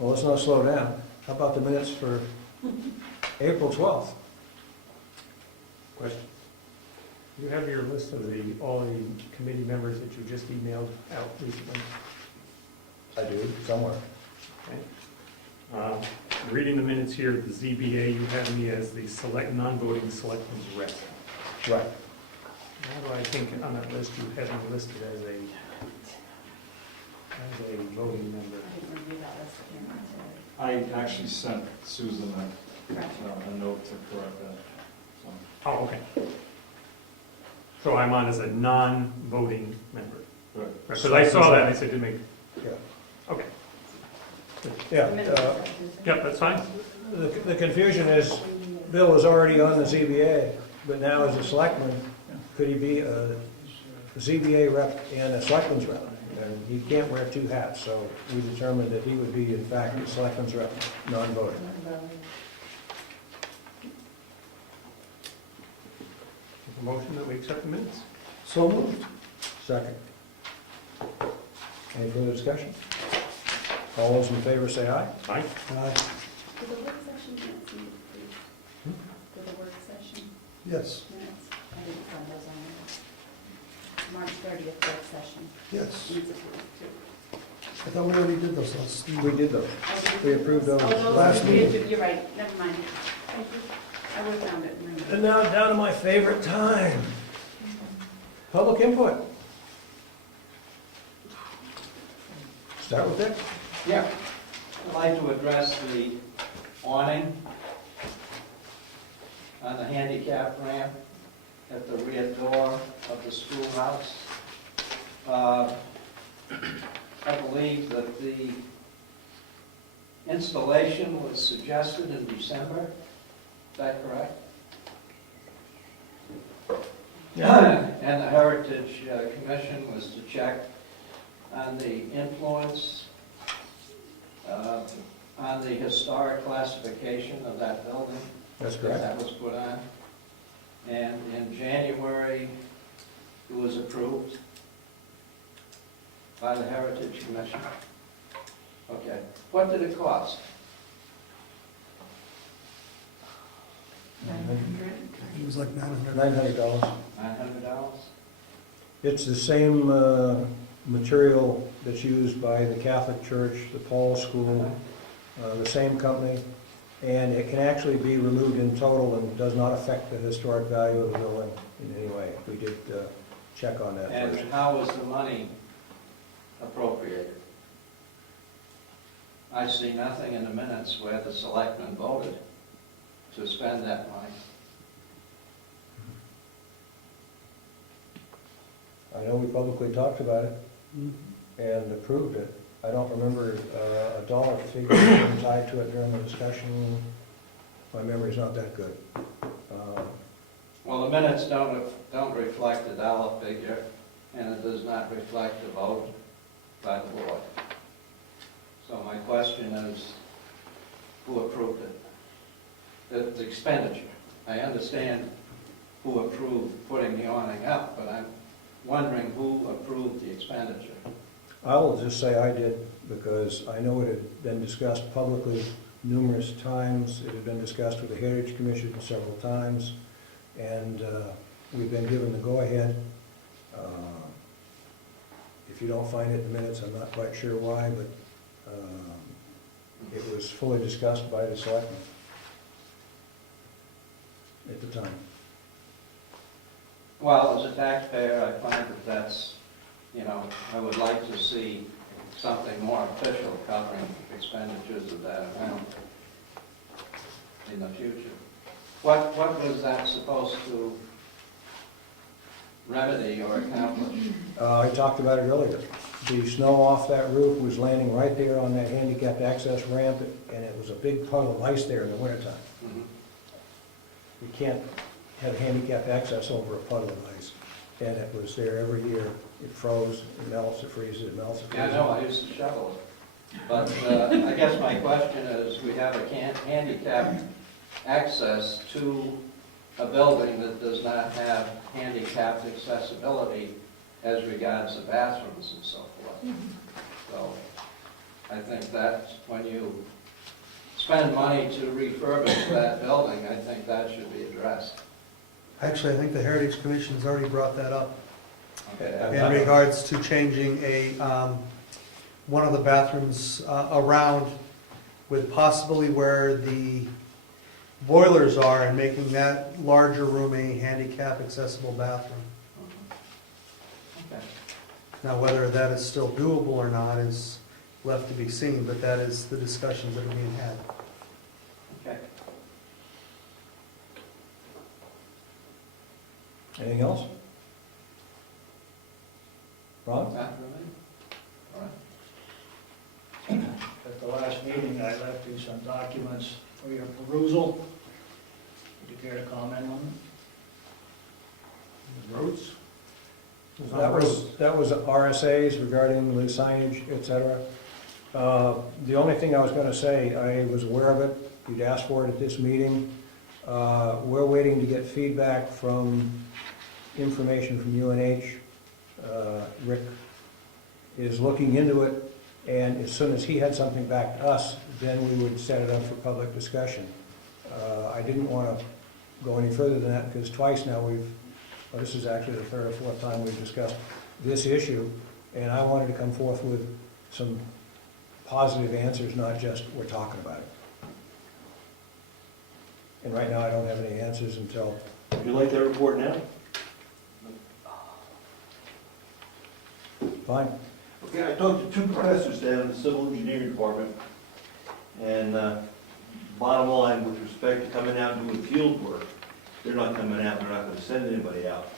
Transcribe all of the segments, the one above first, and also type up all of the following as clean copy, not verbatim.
Well, let's not slow down. How about the minutes for April 12th? Question. You have your list of all the committee members that you just emailed out recently. I do, somewhere. Reading the minutes here, the ZBA, you have me as the non-voting selectman's rep. Right. How do I think on that list you have me listed as a voting member? I didn't review that list, I can't I actually sent Susan a note to correct that. So, Oh, okay. So I'm on as a non-voting member. right. Because I saw that and I said, didn't make, Yeah. okay. Yeah, The minutes are Tuesday. Yep, that's fine. the confusion is, Bill is already on the ZBA, but now as a selectman, could he be a ZBA rep and a selectman's rep? And he can't wear two hats, so we determined that he would be, in fact, a selectman's rep, non-voting. A motion that we accept the minutes? So moved. Second. Any further discussion? All those in favor say aye. Aye. Aye. For the work session minutes, please. For the work session Yes, minutes, I didn't find those on there. March 30th work session. yes. Needs approved too. I thought we already did those last. We did those. Oh, did We you- approved those Oh, last we meeting. did- You're right, never mind. Thank you. I would have found it. and then- And now down to my favorite time. Public input. Start with Dick. Yeah, I'd like to address the awning on the handicap ramp at the rear door of the schoolhouse. I believe that the installation was suggested in December. Is that correct? And the Heritage Commission was to check on the influence on the historic classification of that building. That's that correct. That was put on. And in January, it was approved by the Heritage Commission. Okay, what did it cost? It was like 900. $900. $900? It's the same material that's used by the Catholic Church, the Paul School, the same company, and it can actually be removed in total and does not affect the historic value of the building in any way. We did check on that first. And how was the money appropriated? I see nothing in the minutes where the selectmen voted to spend that money. I know we publicly talked about it and approved it. I don't remember a dollar figure tied to it during the discussion. My memory's not that good. Well, the minutes don't reflect the dollar figure, and it does not reflect the vote by the board. So my question is, who approved it? The expenditure. I understand who approved putting the awning up, but I'm wondering who approved the expenditure. I will just say I did, because I know it had been discussed publicly numerous times. It had been discussed with the Heritage Commission several times, and we've been given the go-ahead. If you don't find it in the minutes, I'm not quite sure why, but it was fully discussed by the selectmen at the time. Well, as a taxpayer, I find that that's, I would like to see something more official covering expenditures of that amount in the future. What was that supposed to remedy or accomplish? I talked about it earlier. The snow off that roof was landing right there on that handicapped access ramp, and it was a big puddle of ice there in the wintertime. Mhm. You can't have handicapped access over a puddle of ice. And it was there every year. It froze, it melts, it freezes, it melts, it Yeah, I freezes. know, I used to shovel it. But I guess my question is, we have a handicapped access to a building that does not have handicapped accessibility as regards the bathrooms and so forth. So I think that's when you spend money to refurbish that building, I think that should be addressed. Actually, I think the Heritage Commission has already brought that up Okay, in regards to changing one of the bathrooms around with possibly where the boilers are and making that larger room a handicap accessible bathroom. okay. Now, whether that is still doable or not is left to be seen, but that is the discussions that are being had. Okay. Anything else? Ron? Not really? All right. At the last meeting, I left you some documents for your perusal. Would you care to comment on them? Roads? That was RSA's regarding the signage, et cetera. The only thing I was gonna say, I was aware of it, you'd asked for it at this meeting. We're waiting to get feedback from, information from UNH. Rick is looking into it, and as soon as he had something back to us, then we would set it up for public discussion. I didn't wanna go any further than that, because twice now this is actually the third or fourth time we've discussed this issue, and I wanted to come forth with some positive answers, not just we're talking about it. And right now, I don't have any answers until, Would you like that report now? fine. Okay, I talked to two professors down in the civil engineering department, and bottom line, with respect to coming out and doing field work, they're not coming out, they're not gonna send anybody out.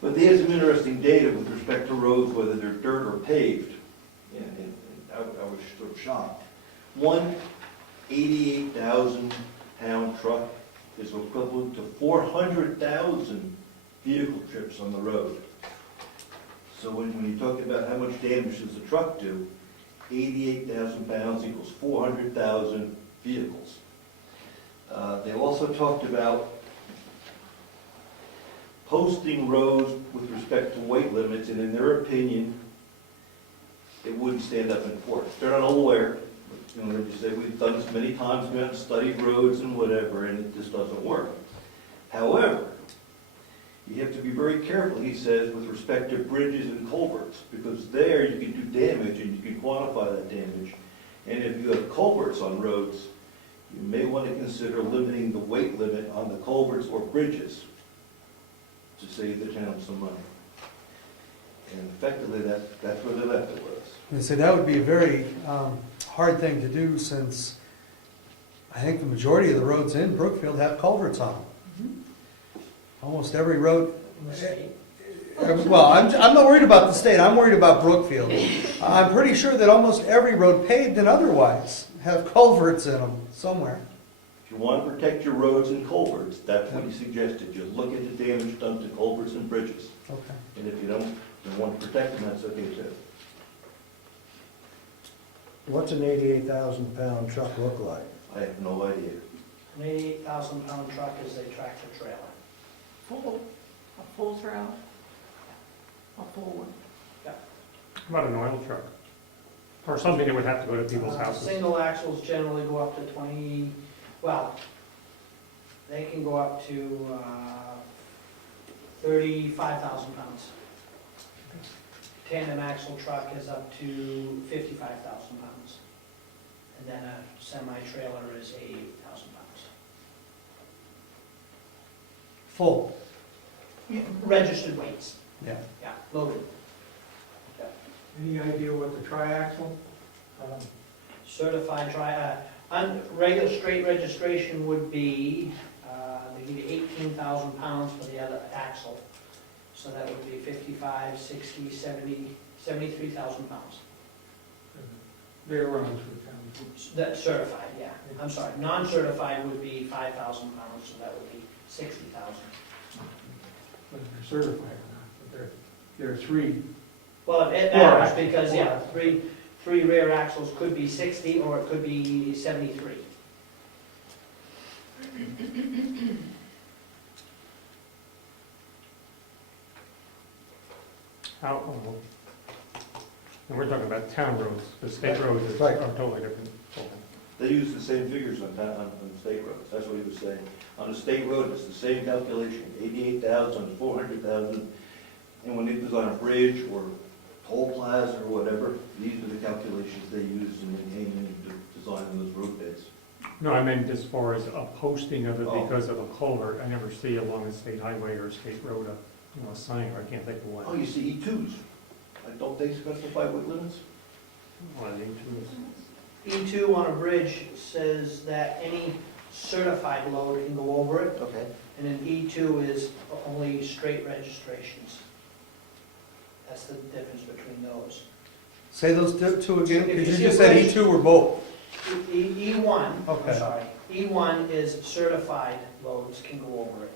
But they had some interesting data with respect to roads, whether they're dirt or paved, and I was sort of shocked. One 88,000-pound truck is equivalent to 400,000 vehicle trips on the road. So when you talk about how much damage does the truck do, 88,000 pounds equals 400,000 vehicles. They also talked about posting roads with respect to weight limits, and in their opinion, it wouldn't stand up in court. They're not aware, you know, they just say, we've done this many times, we have studied roads and whatever, and it just doesn't work. However, you have to be very careful, he says, with respect to bridges and culverts, because there you can do damage and you can quantify that damage. And if you have culverts on roads, you may want to consider limiting the weight limit on the culverts or bridges to save the town some money. And effectively, that's where they left it with us. And say that would be a very hard thing to do, since I think the majority of the roads in Brookfield have culverts on them. Almost every road. Well, I'm not worried about the state, I'm worried about Brookfield. I'm pretty sure that almost every road, paved and otherwise, have culverts in them somewhere. If you want to protect your roads and culverts, that's what he suggested. You look at the damage done to culverts and bridges. Okay. And if you don't want to protect them, that's okay too. What's an 88,000-pound truck look like? I have no idea. An 88,000-pound truck is a tractor trailer. A full trailer? A full one? How about an oil truck? Or something that would have to go to people's houses? Single axles generally go up to 20, well, they can go up to 35,000 pounds. Tandem axle truck is up to 55,000 pounds. And then a semi-trailer is 80,000 pounds. Full. Registered weights, Yeah. yeah, loaded. Any idea what the triaxle? Certified regular straight registration would be, they give you 18,000 pounds for the other axle. So that would be 55, 60, 70, 73,000 pounds. They're running through town. That's certified, yeah. I'm sorry, non-certified would be 5,000 pounds, so that would be 60,000. Whether they're certified or not, but there are three. Well, it Four matters axles, because, four yeah, axles. three rear axles could be 60 or it could be 73. And we're talking about town roads, the state roads are Right. totally different. They use the same figures on state roads, that's what he was saying. On a state road, it's the same calculation, 88,000, 400,000, and when it was on a bridge or toll plaza or whatever, these are the calculations they use in maintaining and designing those road beds. No, I meant as far as a posting of it Oh. because of a culvert. I never see along a state highway or a state road a sign, or I can't think of Oh, one. you see E2s, don't they specify weight limits? One of the two is- E2 on a bridge says that any certified load can go over it, Okay. and then E2 is only straight registrations. That's the difference between those. Say those two again, If you because you see just a said bridge- E2 or both. E1, I'm Okay. sorry, E1 is certified loads can go over it.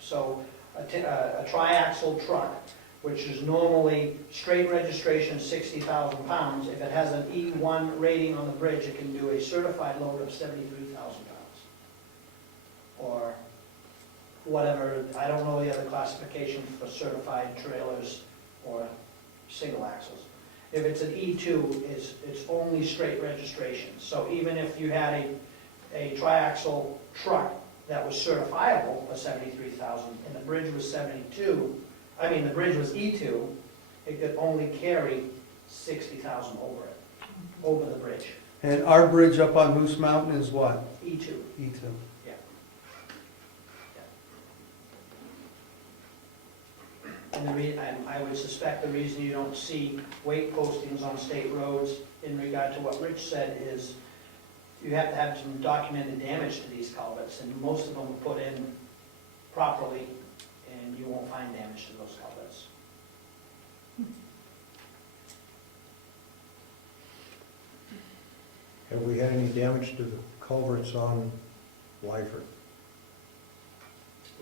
So a triaxle truck, which is normally straight registration 60,000 pounds, if it has an E1 rating on the bridge, it can do a certified load of 73,000 pounds. Or whatever, I don't know the other classification for certified trailers or single axles. If it's an E2, it's only straight registration. So even if you had a triaxle truck that was certifiable for 73,000 and the bridge was 72, the bridge was E2, it could only carry 60,000 over it, over the bridge, And our bridge up on Moose Mountain is what? E2. E2. And I would suspect the reason you don't see weight postings on state roads in regard to what Rich said is you have to have some documented damage to these culverts, and most of them are put in properly, and you won't find damage to those culverts. Have we had any damage to the culverts on Lyford?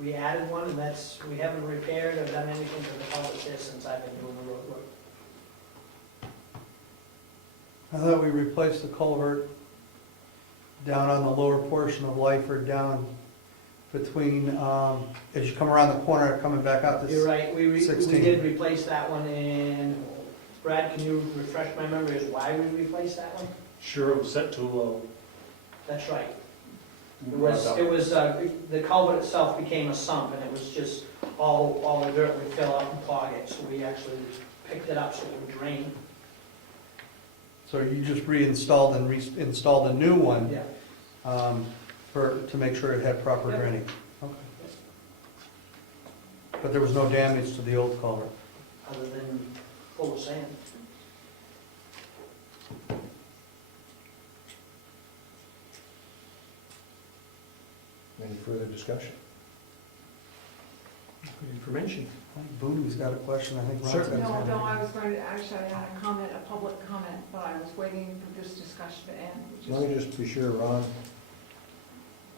We added one, and we haven't repaired or done anything to the culverts there since I've been doing the road work. I thought we replaced the culvert down on the lower portion of Lyford, down between, as you come around the corner, coming back out You're this. right, we 16. did replace that one, and Brad, can you refresh my memory as why we replaced that one? Sure, it was set too low. That's right. It was, the culvert itself became a sump, and it was just, all the dirt would fill up and clog it, so we actually picked it up so it would drain. So you just reinstalled and installed a new one Yeah. to make sure it had proper Yep. draining? Okay. But there was no damage to the old culvert? Other than full of sand. Any further discussion? Good information. I think Boone's got a question, I think Ron's Certainly. got No, something. I was going to, actually, I had a comment, a public comment, but I was waiting for this discussion to end, which Let is, me just be sure, Ron,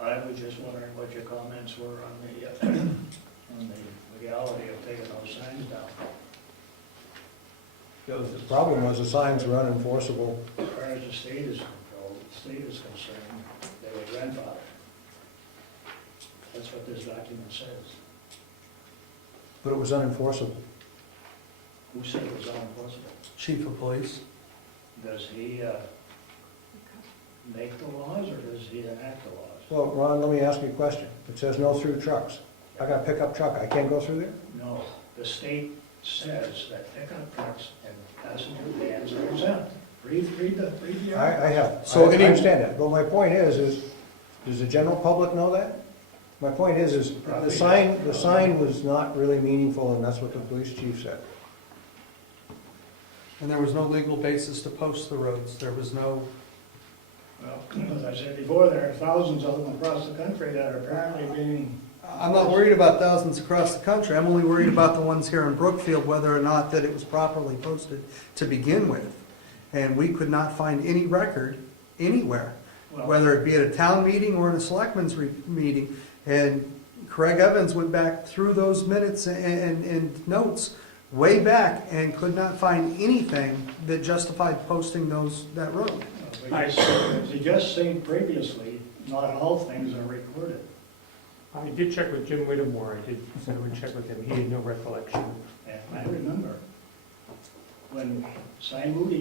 I was just wondering what your comments were on the legality of taking those signs down. the problem was the signs were unenforceable. As far as the state is concerned, they were grandfathered. That's what this document says. But it was unenforceable. Who said it was unenforceable? Chief of police? Does he make the laws, or does he enact the laws? Well, Ron, let me ask you a question. It says no through trucks. I got a pickup truck, I can't go through there? No, the state says that pickup trucks and passenger vans are exempt. Read the. I have, So I any- understand that, but my point is, does the general public know that? My point is the Probably sign was not really meaningful, and that's what the police chief said. And there was no legal basis to post the roads, there was no, Well, as I said before, there are thousands of them across the country that are apparently being. I'm not worried about thousands across the country, I'm only worried about the ones here in Brookfield, whether or not that it was properly posted to begin with. And we could not find any record anywhere, Well, whether it be at a town meeting or in a selectmen's meeting. And Craig Evans went back through those minutes and notes way back and could not find anything that justified posting that road. as we just said previously, not all things are recorded. I did check with Jim Whittemore, I did, so I would check with him, he had no recollection. And I remember when Cy Moody